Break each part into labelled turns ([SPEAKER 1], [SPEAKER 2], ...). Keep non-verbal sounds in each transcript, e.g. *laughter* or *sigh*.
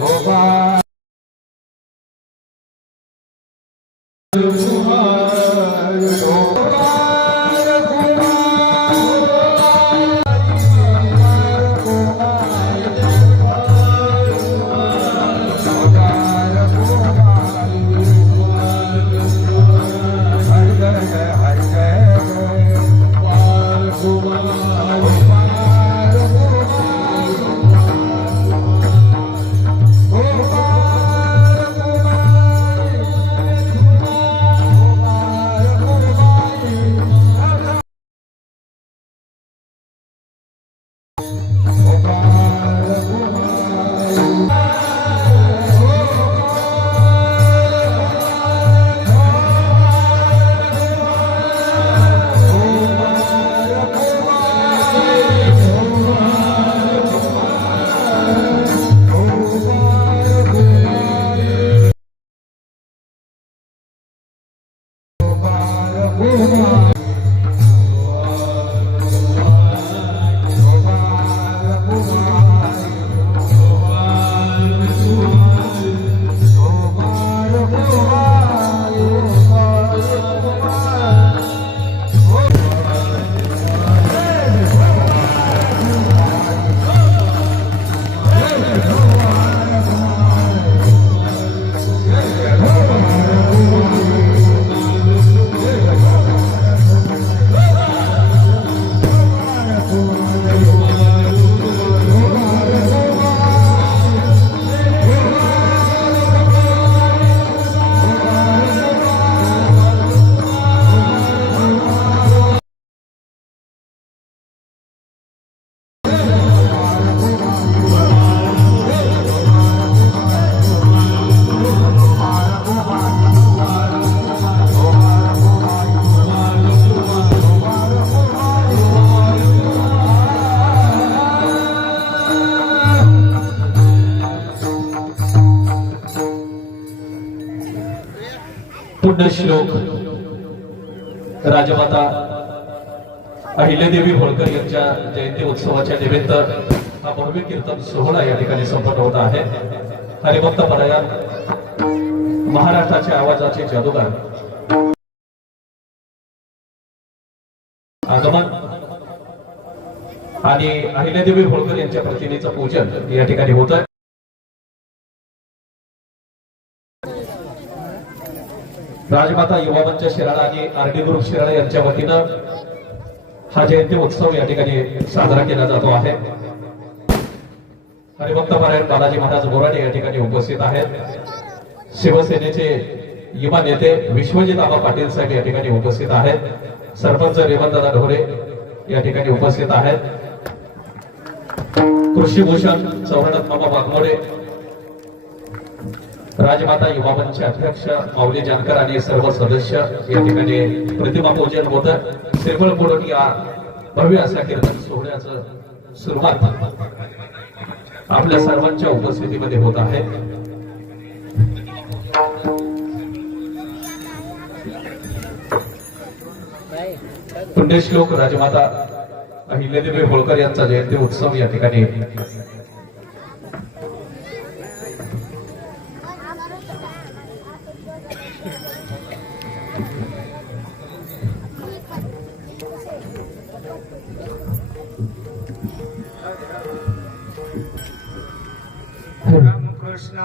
[SPEAKER 1] भॻवान पुण्यश्लोक राजमाता अहिल्यादेवी होळकर यांच्या जयंती उत्सवाच्या निमित्त हा भव्य कीर्तन सोहळा या ठिकाणी संपन्न होत आहे. हरिभक्त परायण महाराष्ट्राच्या आवाजाचे जादूगार. आगमन आणि अहिल्यादेवी होळकर यांच्या प्रतिमेचं पूजन या ठिकाणी होत आहे राजमाता युवा मंच शिराळा आणि आरडी ग्रुप शिराळा यांच्या वतीनं हा जयंती उत्सव या ठिकाणी साजरा केला जातो आहे. हरिभक्त महाराज बालाजी महाराज बोराडे या ठिकाणी उपस्थित आहेत. शिवसेनेचे युवा नेते विश्वजित आबा पाटील साहेब या ठिकाणी उपस्थित आहेत. सरपंच रेवंतदादा ढोरे या ठिकाणी उपस्थित आहेत. कृषी भूषण चौरणात मामा वाघमोडे राजमाता युवा मंच अध्यक्ष माऊली जानकर आणि सर्व सदस्य या ठिकाणी प्रतिमा पूजन होत. श्रीफळ बोलून या भव्य असा कीर्तन सोहळ्याचं सुरुवात आपल्या सर्वांच्या उपस्थितीमध्ये होत आहे. पुण्यश्लोक राजमाता अहिल्यादेवी होळकर यांचा जयंती उत्सव या ठिकाणी
[SPEAKER 2] कृष्ण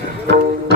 [SPEAKER 2] Thank you.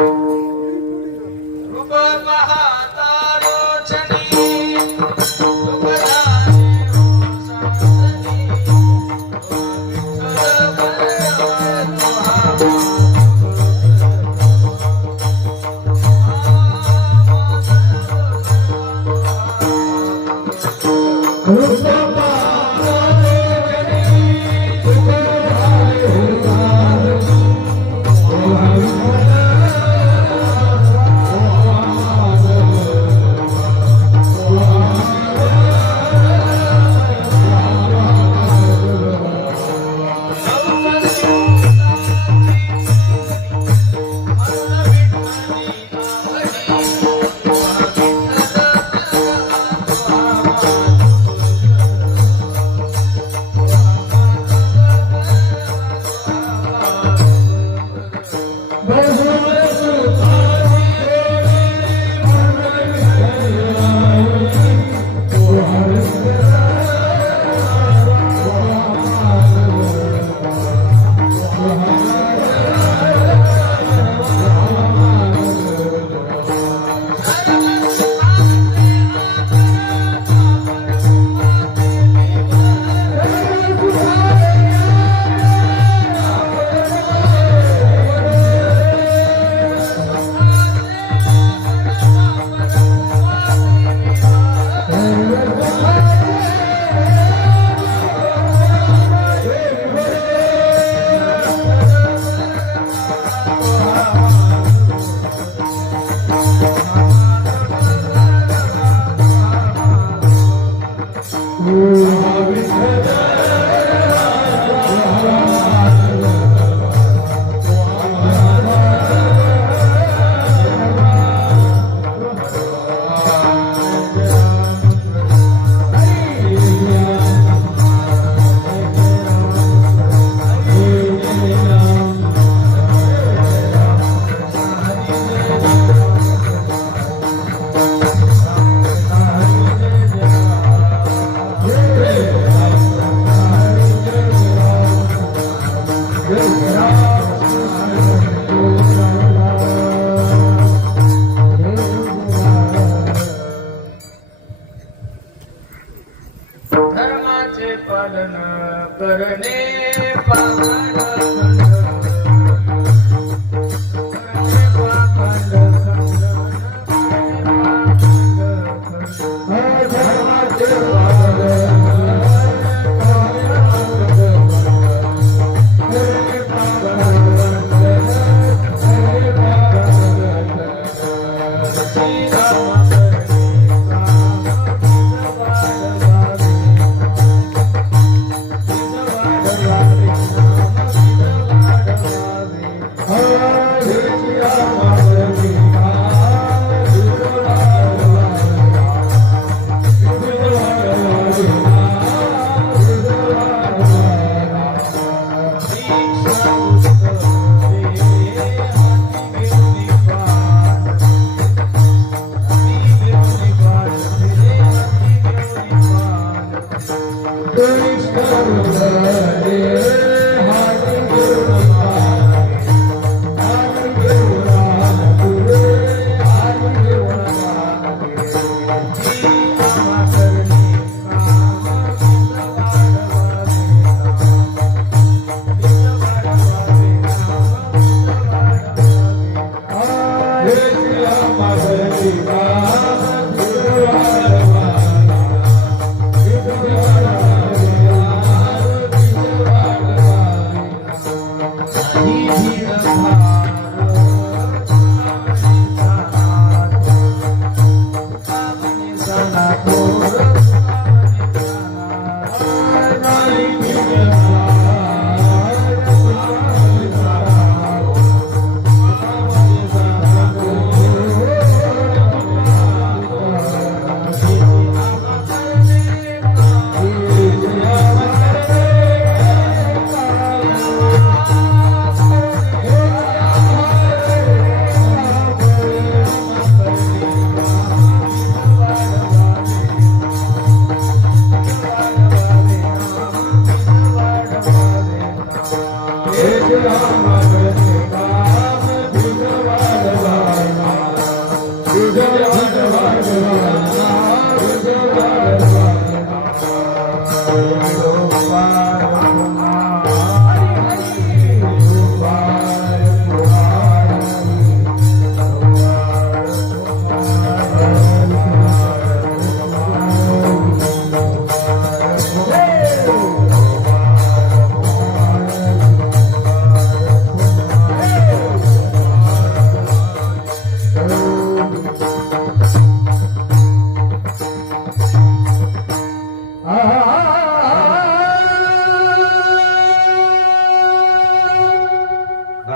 [SPEAKER 2] Good.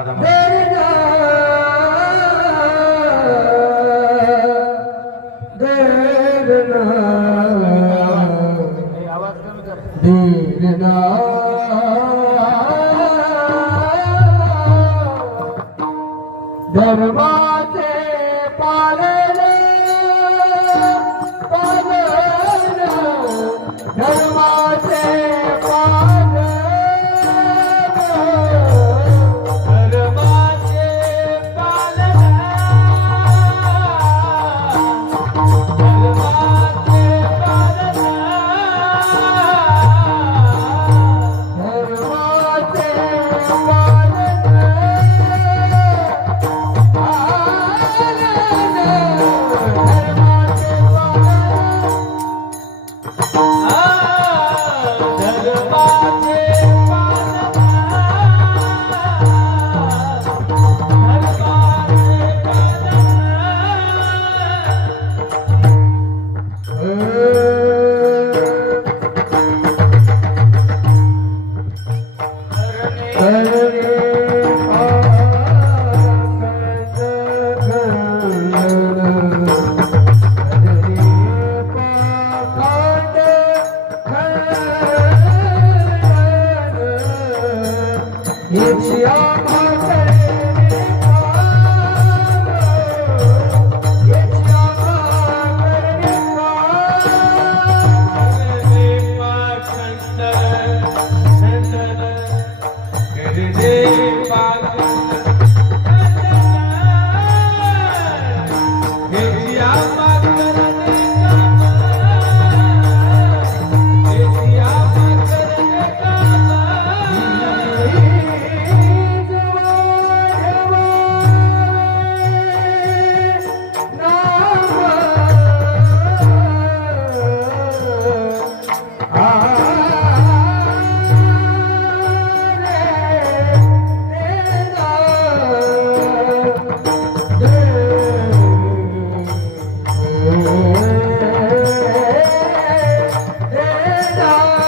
[SPEAKER 3] दादा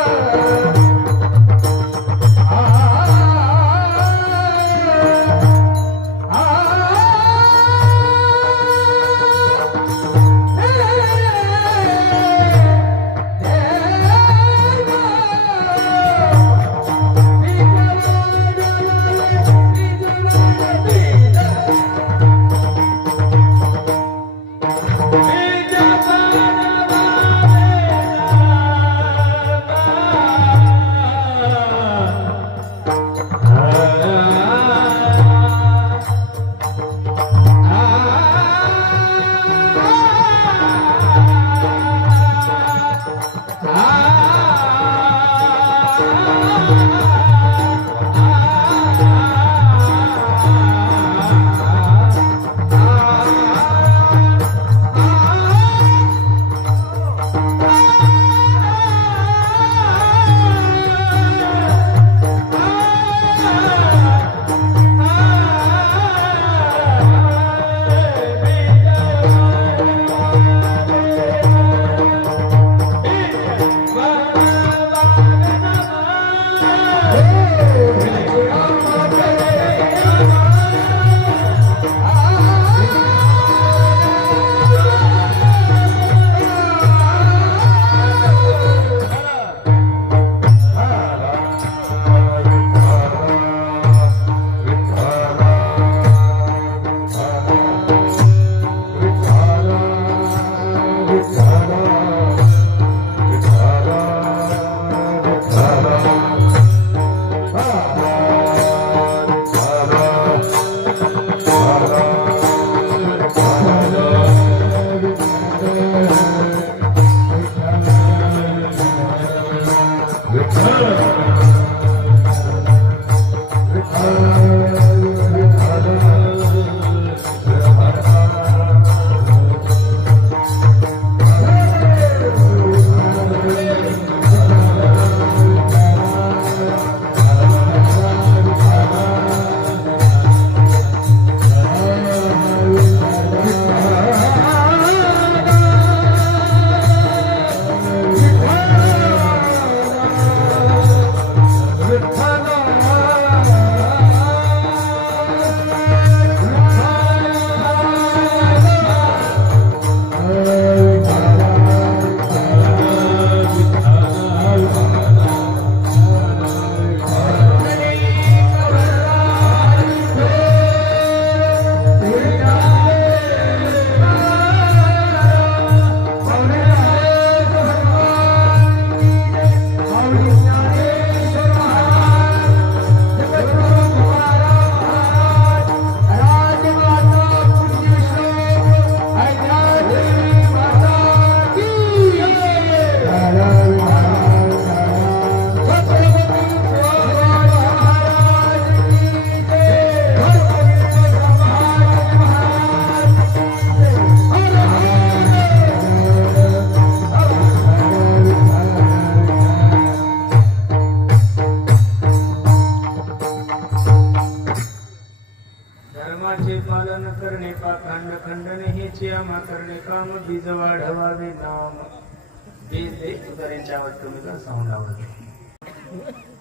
[SPEAKER 2] Música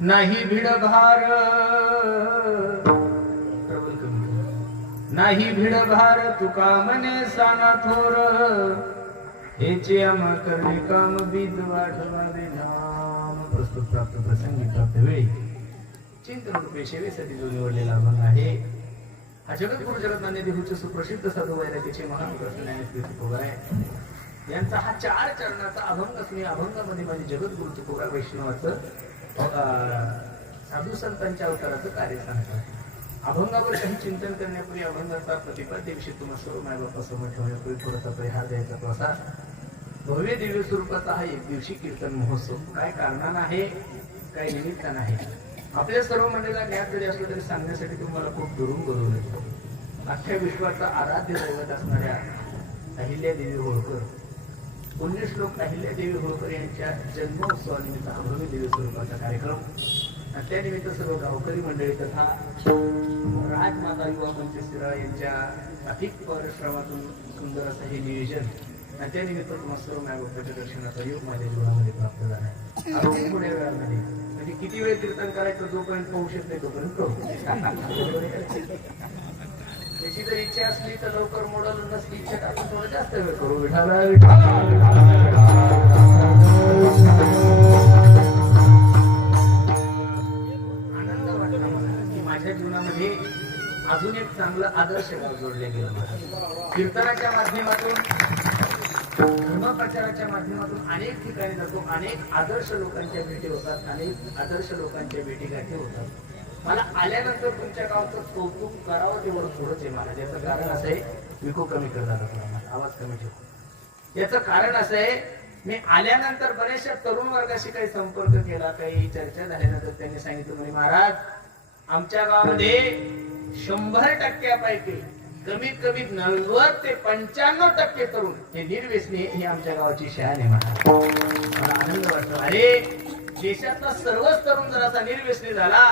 [SPEAKER 2] नाही भिड भार नाही भिड भार तुका मने साना थोर. हेचे आम करणे काम बीज वाढवावे नाम. प्रस्तुत प्राप्त प्रसंगी प्राप्त वेळी चिंतन रूपे सेवेसाठी जो निवडलेला अभंग आहे हा जगतगुरु जगतमान्य देहूचे सुप्रसिद्ध साधू वैराग्याचे महान प्रश्न आणि तुकोबा आहे. यांचा हा चार चरणाचा अभंग असून अभंगामध्ये माझे जगद्गुरु तुकोबा वैष्णवाचं साधू संतांच्या अवताराचं कार्य सांगतात. अभंगावर काही चिंतन करण्यापूर्वी अभंगाचा प्रतिपाद्याविषयी तुम्हाला सर्व मायबापा समोर ठेवण्यापूर्वी थोडासा परिहार द्यायचा प्रसार भव्य दिव्य स्वरूपाचा हा एक दिवशी कीर्तन महोत्सव. काय कारणानं आहे? काय निमित्तानं आहे? आपल्या सर्व मंडळीला ज्ञात जरी असलं तरी सांगण्यासाठी तुम्हाला खूप दुरून बोलवून येतो. अख्ख्या विश्वाचा आराध्य दैवत असणाऱ्या अहिल्या देवी होळकर पुण्यश्लोक अहिल्या देवी होळकर यांच्या जन्मोत्सवानिमित्त हा देवी स्वरूपाचा कार्यक्रम. आणि त्यानिमित्त सर्व गावकरी मंडळी तथा राजमाता युवा पंच शिराळ यांच्या अधिक परिश्रमातून सुंदर असं हे नियोजन. आणि त्यानिमित्त तुम्हाला सर्व मायबापाच्या दर्शनाचा योग माझ्या जीवनामध्ये प्राप्त झाला आहे. पुढे थोड्या वेळामध्ये म्हणजे किती वेळ कीर्तन करायचं जोपर्यंत पाहू शकत नाही तोपर्यंत त्याची जर इच्छा असली तर लवकर मोडल नसली इच्छा आपण थोडं जास्त वेळ करू. विठाला आनंद वाटला मला की माझ्या जीवनामध्ये अजून एक चांगलं आदर्श गाव जोडले गेलं मला. कीर्तनाच्या माध्यमातून धर्मप्रचाराच्या माध्यमातून अनेक ठिकाणी जातो अनेक आदर्श लोकांच्या भेटी होतात अनेक आदर्श लोकांच्या भेटी गाठी होतात. मला आल्यानंतर तुमच्या गावचं कौतुक करावं तेवढं थोडंच आहे मला याचं कारण असं आहे विको कमी करतात आपला आवाज कमी ठेव. याचं कारण असं आहे मी आल्यानंतर बऱ्याचशा तरुण वर्गाशी काही संपर्क केला काही चर्चा झाल्यानंतर त्यांनी सांगितलं म्हणे महाराज आमच्या गावामध्ये शंभर टक्क्यापैकी कमीत कमी नव्वद ते पंच्याण्णव टक्के तरुण हे निर्व्यसनी ही आमच्या गावाची शहाण आहे मला आनंद वाटतो. अरे देशातला सर्वच तरुण जर असा निर्व्यसनी झाला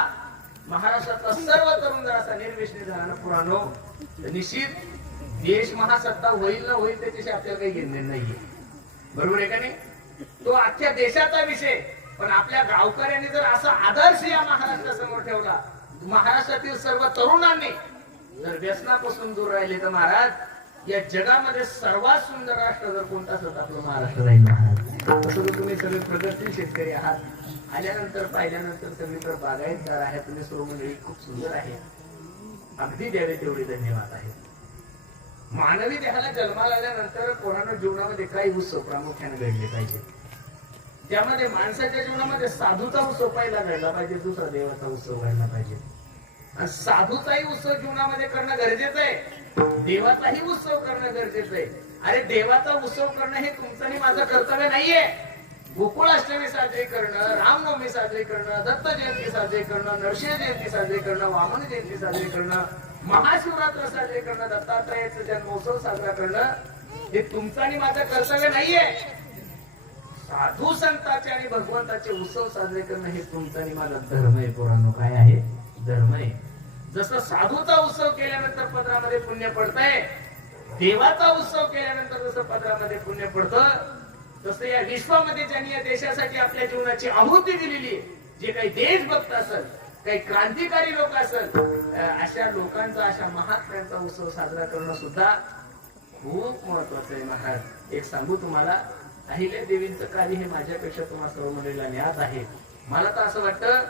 [SPEAKER 2] महाराष्ट्रातला सर्व तरुण जर असा झाला ना पुराणो निश्चित देश महासत्ता होईल ना होईल त्याच्याशी आपल्याला काही घेणे नाहीये. बरोबर आहे का नाही? तो अख्ख्या देशाचा विषय. पण आपल्या गावकऱ्यांनी जर असा आदर्श या महाराष्ट्रासमोर ठेवला महाराष्ट्रातील सर्व तरुणांनी जर व्यसनापासून दूर राहिले तर महाराज या जगामध्ये सर्वात सुंदर राष्ट्र जर कोणता असत आपलं महाराष्ट्र राहील महाराज. तसं तुम्ही सगळे प्रगतशील शेतकरी आहात. आल्यानंतर पाहिल्यानंतर सगळीकडे बागायतदार आहे तुम्ही म्हणजे सर्व मंडळी खूप सुंदर आहे. अगदी द्यावे तेवढे धन्यवाद आहे मानवी देहाला जन्माला आल्यानंतर कोणानं जीवनामध्ये काही उत्सव प्रामुख्याने घडले पाहिजे. त्यामध्ये माणसाच्या जीवनामध्ये साधूचा उत्सव पहिला घडला पाहिजे दुसरा देवाचा उत्सव घडला पाहिजे. आणि साधूचाही उत्सव जीवनामध्ये करणं गरजेचं आहे. देवाचाही उत्सव करणं गरजेचं आहे. अरे देवाचा उत्सव करणं हे तुमचं आणि माझं कर्तव्य नाहीये. गोकुळाष्टमी साजरी करणं रामनवमी साजरी करणं दत्त जयंती साजरी करणं नरसिंह जयंती साजरी करणं वामन जयंती साजरी करणं महाशिवरात्र साजरी करणं दत्तात्रयाचा जन्मोत्सव साजरा करणं हे तुमचं आणि माझं कर्तव्य नाहीये. साधू संतांचे आणि भगवंताचे उत्सव साजरे करणं हे तुमचं आणि माझा धर्म आहे पोरांनो. काय आहे? धर्म आहे. जसं साधूचा उत्सव केल्यानंतर पत्रामध्ये पुण्य पडतंय देवाचा उत्सव केल्यानंतर जसं पत्रामध्ये पुण्य पडतं तसं या विश्वामध्ये ज्यांनी या देशासाठी आपल्या जीवनाची आहुती दिलेली जे काही देशभक्त असेल काही क्रांतिकारी लोक असेल अशा लोकांचा अशा महात्म्यांचा उत्सव साजरा करणं सुद्धा खूप महत्वाचं आहे. महाराज एक सांगू तुम्हाला अहिल्या देवींचं कार्य हे माझ्यापेक्षा तुम्हाला सर्व ज्ञात आहे. मला तर असं वाटतं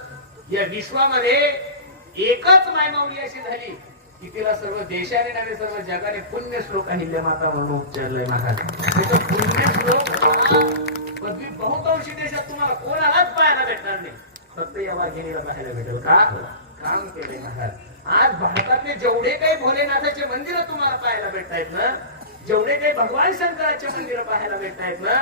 [SPEAKER 2] या विश्वामध्ये एकच मायमावली अशी झाली की तिला सर्व देशाने नव्हे सर्व जगाने पुण्य श्लोक अहिल्या माता म्हणून उच्चारलंय महाराज पदवी बहुतांशी देशात तुम्हाला कोणालाच पाहायला भेटणार नाही. फक्त या वाघिणीला पाहायला भेटेल. का? काम केले महाराज. आज भारतातले जेवढे काही भोलेनाथाचे मंदिर तुम्हाला पाहायला भेटतायत ना जेवढे काही भगवान शंकराचे मंदिर पाहायला भेटतायत ना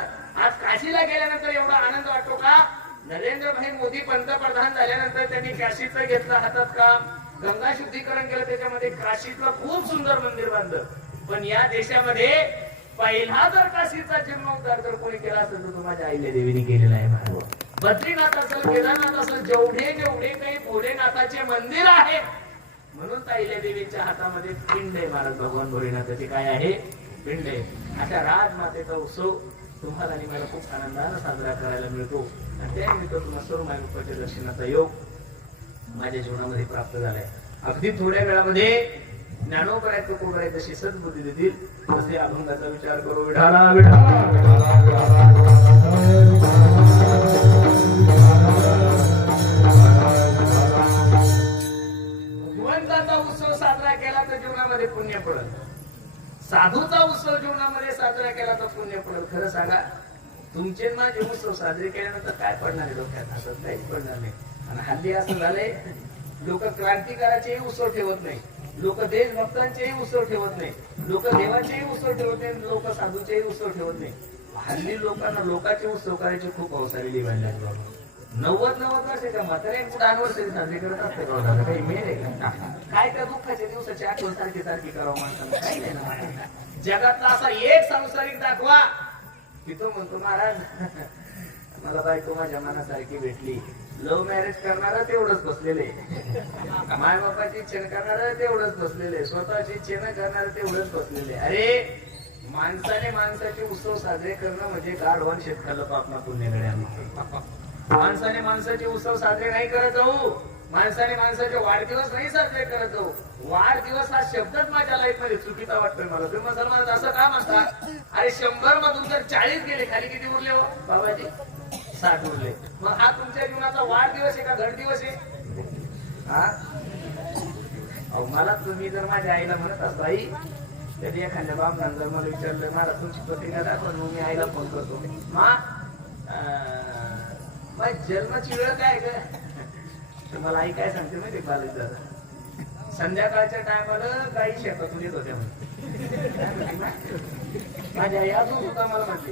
[SPEAKER 2] आज काशीला गेल्यानंतर एवढा आनंद वाटतो का? नरेंद्रभाई मोदी पंतप्रधान झाल्यानंतर त्यांनी काशीचं घेतलं हातात काम. गंगा शुद्धीकरण केलं त्याच्यामध्ये काशीतलं खूप सुंदर मंदिर बांधलं. पण या देशामध्ये पहिला जर काशीचा जीर्णोद्धार जर कोणी केला असेल तर तो माझ्या आईल्या देवीने केलेला आहे महाराज. बद्रीनाथ असेल केदारनाथ असेल जेवढे जेवढे काही भोलेनाथाचे मंदिर आहे. म्हणून ताईल्या देवीच्या हातामध्ये पिंड आहे महाराज. भगवान भोलेनाथाचे काय आहे? पिंड आहे. अशा राजमातेचा उत्सव तुम्हाला आणि मला खूप आनंदानं साजरा करायला मिळतो. आणि त्यानिमित्त तुम्हाला सर्व मायबापाच्या दर्शनाचा योग माझ्या जीवनामध्ये प्राप्त झालाय. अगदी थोड्या वेळामध्ये कोण तुकोबराय जशी सद्बुद्धी देतील. असे अभंगाचा विचार करू. विढाला विढाला भगवंताचा उत्सव साजरा केला तर जीवनामध्ये पुण्य पडत साधूचा उत्सव जीवनामध्ये साजरा केला तर पुण्य पडत खरं सांगा तुमचे माझे उत्सव साजरे केल्यानंतर काय पडणार आहे डोक्यात? असं काहीच पडणार नाही. आणि हल्ली असं झालंय लोक क्रांतिकाराचेही उत्सव ठेवत नाही. लोक देशभक्तांचेही उत्सव ठेवत नाही. लोक देवाचेही उत्सव ठेवत नाही लोक साधूचेही उत्सव ठेवत नाही हल्ली लोकांना लोकांचे उत्सव करायचे खूप अवसारी लिहायला बाबा नव्वद नव्वद वर्षाच्या म्हातारे कुठं अनिव्हर्सरी साजरी करत असते दादा? काही मेल आहे का? काय त्या दुःखाच्या दिवसाची आठवण सारखी सारखी करावं माणसाला? काही नाही जगातला असा एक संसारिक दाखवा. तिथं म्हणतो महाराज *laughs* मला बायको माझ्या मनासारखी भेटली. लव्ह मॅरेज करणारा तेवढंच बसलेले. माय बापाची चेन करणारा तेवढंच बसलेले. स्वतःची चेन करणारा तेवढंच बसलेले. अरे माणसाने माणसाचे उत्सव साजरे करणं म्हणजे गाढवान शेतकऱ्याला पापना पुण्यगड्या माणसाने माणसाचे उत्सव साजरे नाही करत जाऊ माणसाने माणसाचे वाढदिवस नाही साजरे करत जाऊ वाढदिवस हा शब्दच माझ्या लाईफमध्ये चुकीचा वाटतोय मला. तुम्ही मुसलमान असं का म्हणता? अरे शंभर मधून जर चाळीस गेले. खाली किती उरले हो? बाबाजी? साठ उरले मग हा तुमच्या जीवनाचा वाढदिवस आहे का घडदिवस आहे? हा? अहो मला तुम्ही जर माझ्या आईला म्हणत असता तरी एखाद्या बाबनानं जर मला विचारलं मला तुमची प्रतिज्ञा दाखवून मग मी आईला फोन करतो. मा जन्माची वेळ काय ग? तर मला आई काय सांगते माहिती बालक दादा? संध्याकाळच्या टायमाला काही शेतातून येत होत्या माझ्या आई अजून सुद्धा मला म्हणते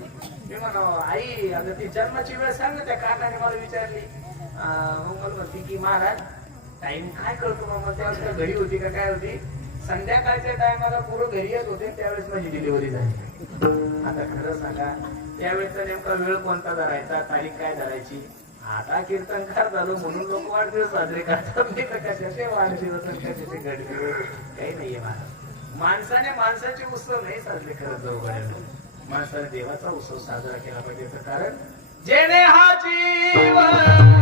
[SPEAKER 2] मी म्हणा आई आता ती जन्माची वेळ सांग ना त्या काकाने मला विचारली. मग मला म्हणते की महाराज टाइम काय करतो मग त्यावेळेस घडी होती का? काय होती? संध्याकाळच्या टायमाला पूर्ण घरी येत होते त्यावेळेस माझी डिलिव्हरी झाली. आता खरं सांगा त्यावेळेचा नेमका वेळ कोणता धरायचा? तारीख काय धरायची? आता कीर्तनकार झालो म्हणून लोक वाढदिवस साजरे करतात. नाही तर कशाचे वाढदिवस कशाचे काही नाहीये महाराज. माणसाने माणसाचे उत्सव नाही साजरे करत जाऊ माणसाने देवाचा उत्सव साजरा केला पाहिजे कारण जेणे हा जीवन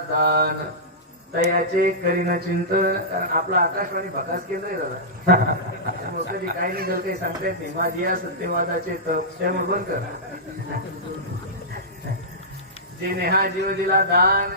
[SPEAKER 2] दान. तयाचे करीन चिंतन आपला आकाशवाणी भकास केंद्र आहे दादा. त्यामुळे कधी काही काही सांगता येत नाही. माझी या सत्यवादाचे तप त्यामुळे बंद कर. जे नेहा जीव दिला दान